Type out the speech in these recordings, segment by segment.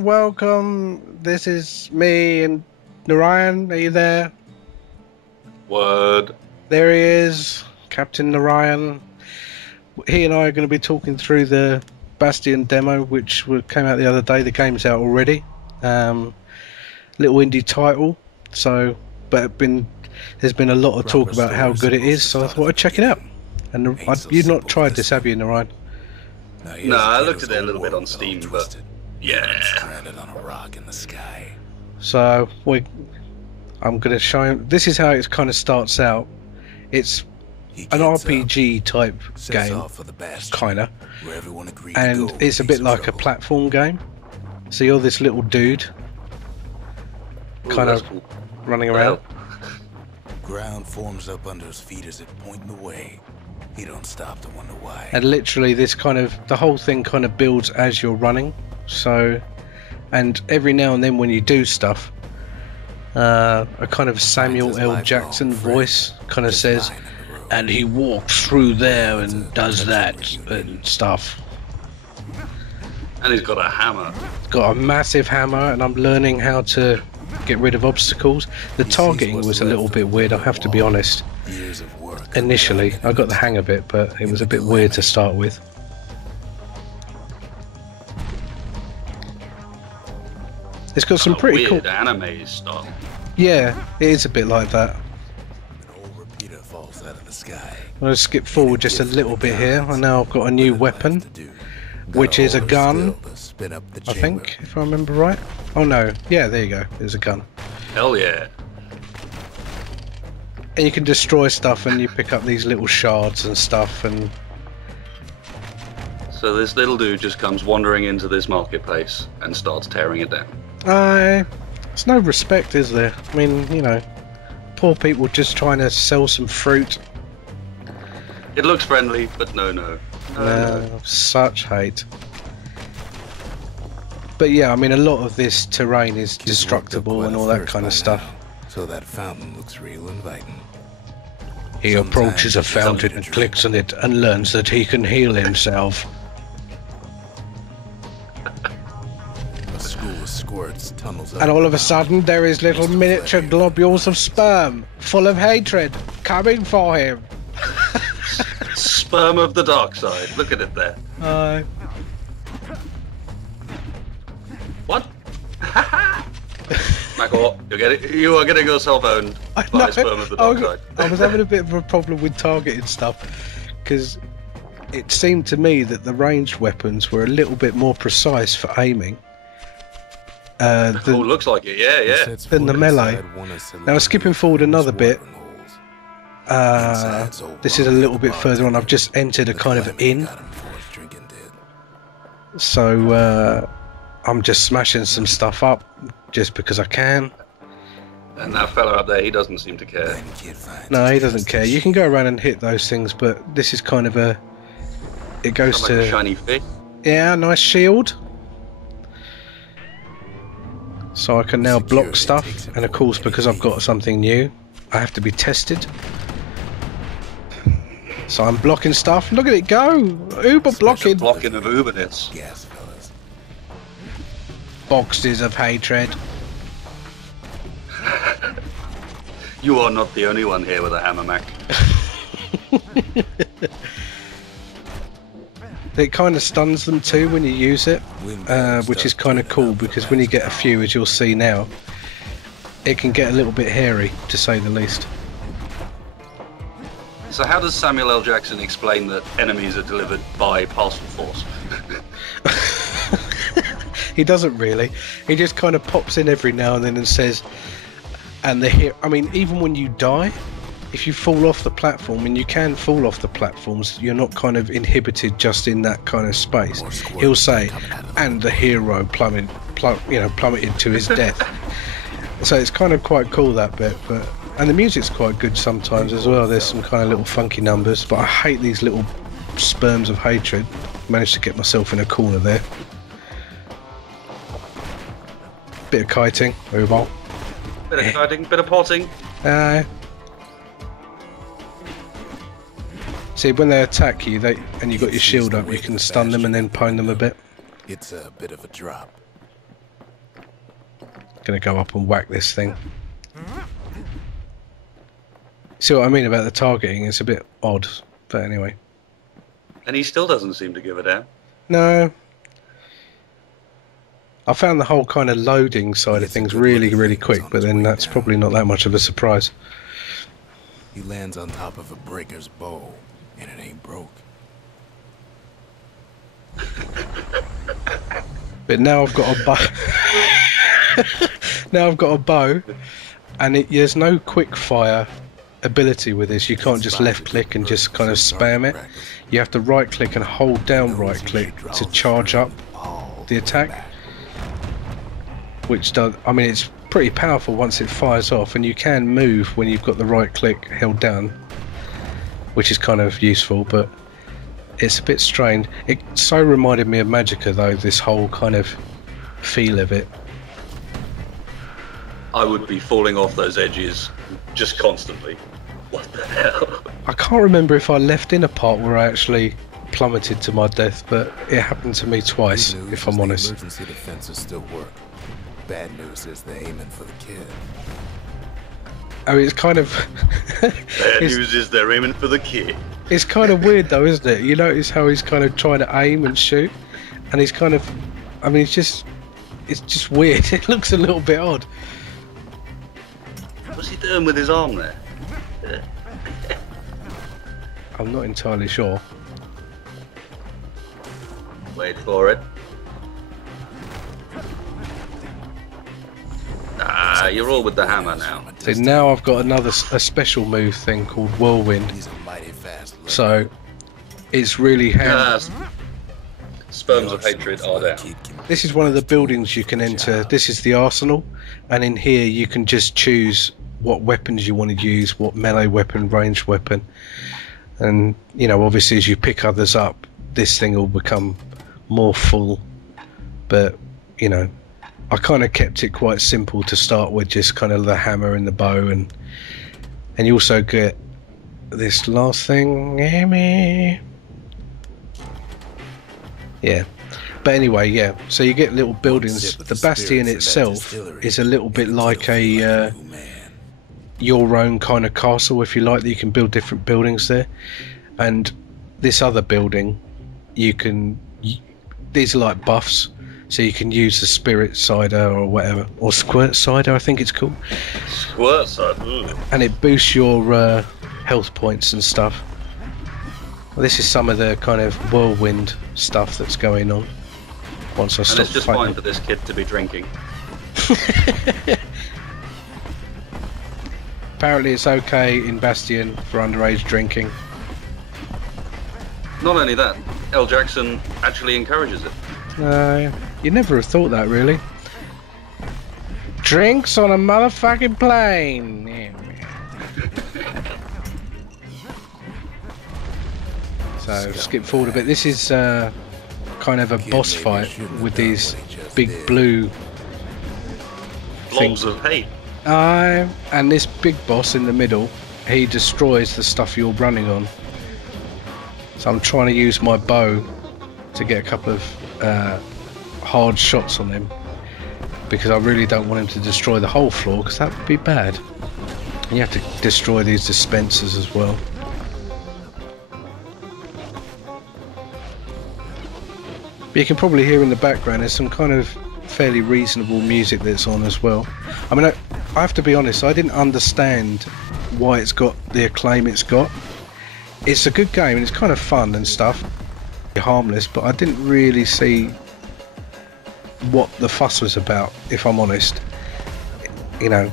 everyone, welcome. This is me and Narayan. Are you there? Word. There he is, Captain Narayan. He and I are going to be talking through the Bastion demo, which came out the other day. The game's out already. Little indie title. So, but there's been a lot of talk about how good it is, so I thought I'd check it out. And you've not tried this, have you, Narayan? No, I looked at it a little bit on Steam, but yeah. Stranded on a rock in the sky. So I'm going to show him. This is how it kind of starts out. It's an RPG type game, kind of, and it's a bit like a platform game. So you're this little dude, kind of cool. running around. Ground forms up under his feet as it pointing the way. He don't stop to wonder why. And literally the whole thing kind of builds as you're running. So, and every now and then when you do stuff, a kind of Samuel L. Jackson voice kind of says, and he walks through there and does that and stuff. And he's got a hammer. Got a massive hammer, and I'm learning how to get rid of obstacles. The targeting was a little bit weird, I have to be honest. Initially, I got the hang of it, but it was a bit weird to start with. It's got some pretty weird cool anime stuff. Yeah, it is a bit like that. An old repeater falls out of the sky. I'm going to skip forward just a little bit here. I now I've got a new weapon, which is a gun, I think, if I remember right. Oh no, yeah, there you go, there's a gun. Hell yeah. And you can destroy stuff and you pick up these little shards and stuff, and So this little dude just comes wandering into this marketplace and starts tearing it down. there's no respect, is there? I mean, you know, poor people just trying to sell some fruit. It looks friendly, but no. Such hate. But yeah, I mean, a lot of this terrain is destructible and all that kind of stuff. So that fountain looks real inviting. He approaches a fountain and clicks on it and learns that he can heal himself. A school of squirts tunnels up. And all of a sudden, there is little miniature globules of sperm, full of hatred, coming for him. Sperm of the dark side. Look at it there. What? Michael, you are getting yourself owned by sperm of the dark side. I was having a bit of a problem with targeting stuff, because it seemed to me that the ranged weapons were a little bit more precise for aiming. Looks like it, yeah. Than the melee. Now, skipping forward another bit, this is a little bit further on. I've just entered a kind of inn, so I'm just smashing some stuff up just because I can. And that fella up there, he doesn't seem to care. No, he doesn't care. You can go around and hit those things, but this is kind of it goes like to a shiny fish. Yeah, nice shield. So I can now block stuff, and of course, because I've got something new, I have to be tested. So I'm blocking stuff. Look at it go! Uber blocking. Blocking of Uberness. Yes, fellas. Boxes of hatred. You are not the only one here with a hammer, Mac. It kind of stuns them too when you use it, which is kind of cool, because when you get a few, as you'll see now, it can get a little bit hairy, to say the least. So how does Samuel L. Jackson explain that enemies are delivered by parcel force? He doesn't really. He just kind of pops in every now and then and says, I mean, even when you die, if you fall off the platform, and you can fall off the platforms, you're not kind of inhibited just in that kind of space. He'll say, and the hero plummeted to his death. So it's kind of quite cool, that bit. And the music's quite good sometimes as well. There's some kind of little funky numbers, but I hate these little sperms of hatred. Managed to get myself in a corner there. Bit of kiting, move on. Bit of kiting, bit of potting. See, when they attack you, and you got your shield up, you can stun them and then pwn them a bit. It's a bit of a drop. going to go up and whack this thing. See what I mean about the targeting? It's a bit odd, but anyway. And he still doesn't seem to give a damn. No. I found the whole kind of loading side of things really, really quick, but then that's probably not that much of a surprise. He lands on top of a breaker's bow, and it ain't broke. But now I've got a bow. Now I've got a bow, and there's no quick fire ability with this. You can't just left click and just kind of spam it. You have to right click and hold down right click to charge up the attack, which does, I mean, it's pretty powerful once it fires off, and you can move when you've got the right click held down, which is kind of useful, but it's a bit strange. It so reminded me of Magicka though, this whole kind of feel of it. I would be falling off those edges just constantly. What the hell? I can't remember if I left in a part where I actually plummeted to my death, but it happened to me twice, if I'm honest. Emergency defenses still work. Bad news is they're aiming for the kid. I mean, it's kind of... Bad news is they're aiming for the kid. It's kind of weird though, isn't it? You notice how he's kind of trying to aim and shoot, and he's kind of... I mean, it's just weird. It looks a little bit odd. What's he doing with his arm there? I'm not entirely sure. Wait for it. Ah, you're all with the hammer now. So now I've got a special move thing called Whirlwind. So it's really handy. Sperms of hatred are there. This is one of the buildings you can enter. This is the arsenal, and in here you can just choose what weapons you want to use, what melee weapon, ranged weapon, and you know, obviously as you pick others up, this thing will become more full. But you know, I kind of kept it quite simple to start with, just kind of the hammer and the bow, and you also get this last thing. Yeah. But anyway, yeah, so you get little buildings. The Bastion itself is a little bit like a your own kind of castle, if you like, that you can build different buildings there. And this other building, you can, these are like buffs, so you can use the spirit cider or whatever, or squirt cider I think it's called. Squirt cider. And it boosts your health points and stuff. Well, this is some of the kind of whirlwind stuff that's going on. Once I stop and it's just fighting. fine for this kid to be drinking. Apparently it's okay in Bastion for underage drinking. Not only that, L. Jackson actually encourages it. You never have thought that, really. Drinks on a motherfucking plane. So skip forward a bit. This is kind of a boss fight with these big blue Blobs of hate. And this big boss in the middle, he destroys the stuff you're running on. So I'm trying to use my bow to get a couple of hard shots on him, because I really don't want him to destroy the whole floor, because that would be bad. And you have to destroy these dispensers as well. But you can probably hear in the background there's some kind of fairly reasonable music that's on as well. I mean, I have to be honest, I didn't understand why it's got the acclaim it's got. It's a good game and it's kind of fun and stuff, harmless, but I didn't really see what the fuss was about, if I'm honest. You know,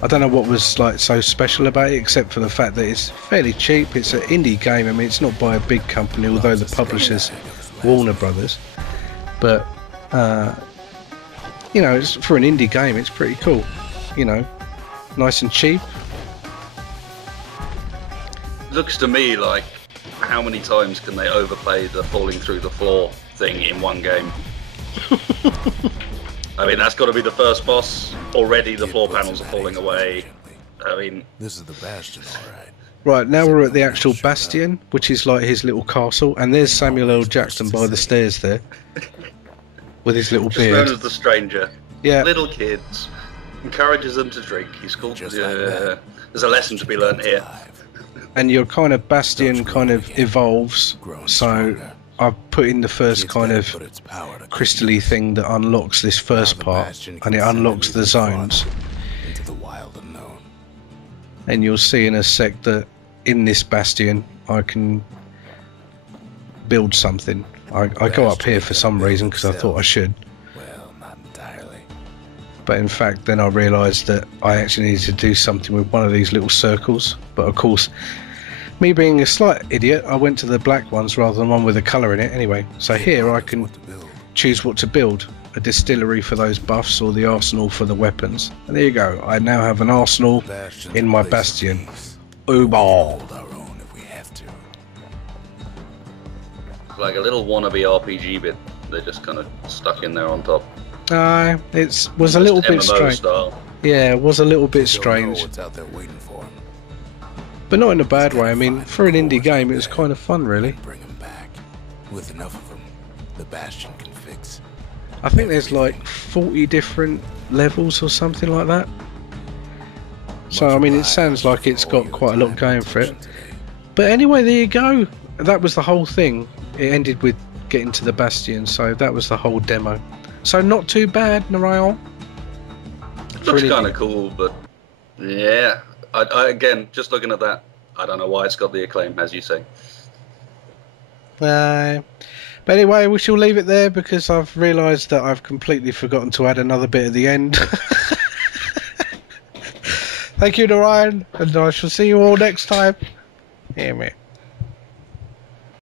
I don't know what was like so special about it, except for the fact that it's fairly cheap. It's an indie game. I mean, it's not by a big company, although the publisher's Warner Brothers, but you know, it's, for an indie game, it's pretty cool. You know, nice and cheap. Looks to me like, how many times can they overplay the falling through the floor thing in one game? I mean, that's got to be the first boss. Already the floor panels are falling away. I mean, this is the Bastion, all right. Right, now we're at the actual Bastion, which is like his little castle, and there's Samuel L. Jackson by the stairs there, with his little just beard. known as the Stranger. Yeah. Little kids. Encourages them to drink. He's cool. Just like that. There's a lesson to be learned here. And your kind of Bastion Starts kind of growing again. evolves. Growing So stronger. I've put in the first Kids kind gotta of put its power to crystally thing that unlocks this first Now the part, Bastion and it can send unlocks the anything zones. farther into the wild unknown. And you'll see in a sec that in this Bastion I can build something. I go up here for some reason because I thought I should, Well, not entirely. but in fact then I realised that I actually needed to do something with one of these little circles. But of course, me being a slight idiot, I went to the black ones rather than one with a colour in it anyway. So here I can What to build. choose what to build. A distillery for those buffs or the arsenal for the weapons. And there you go, I now have an arsenal Bastion's in a my place of Bastion. peace. Uber. Hold our own if we have to. Like a little wannabe RPG bit. They're just kind of stuck in there on top. It was a little Just bit MMO strange. style. Yeah, it was a little bit They don't know strange. what's out there waiting for him. But not in a bad way. I mean, for an indie game, it was kind of fun, really. Bring him back. With enough of them, the Bastion can fix. I think there's like 40 different levels or something like that. So, I mean, it sounds like it's got quite a lot going for it. But anyway, there you go. That was the whole thing. It ended with getting to the Bastion, so that was the whole demo. So not too bad, Narayan. Looks kind of cool, but yeah. I again, just looking at that, I don't know why it's got the acclaim, as you say. But anyway, we shall leave it there because I've realised that I've completely forgotten to add another bit at the end. Thank you, Narayan, and I shall see you all next time. Hear me.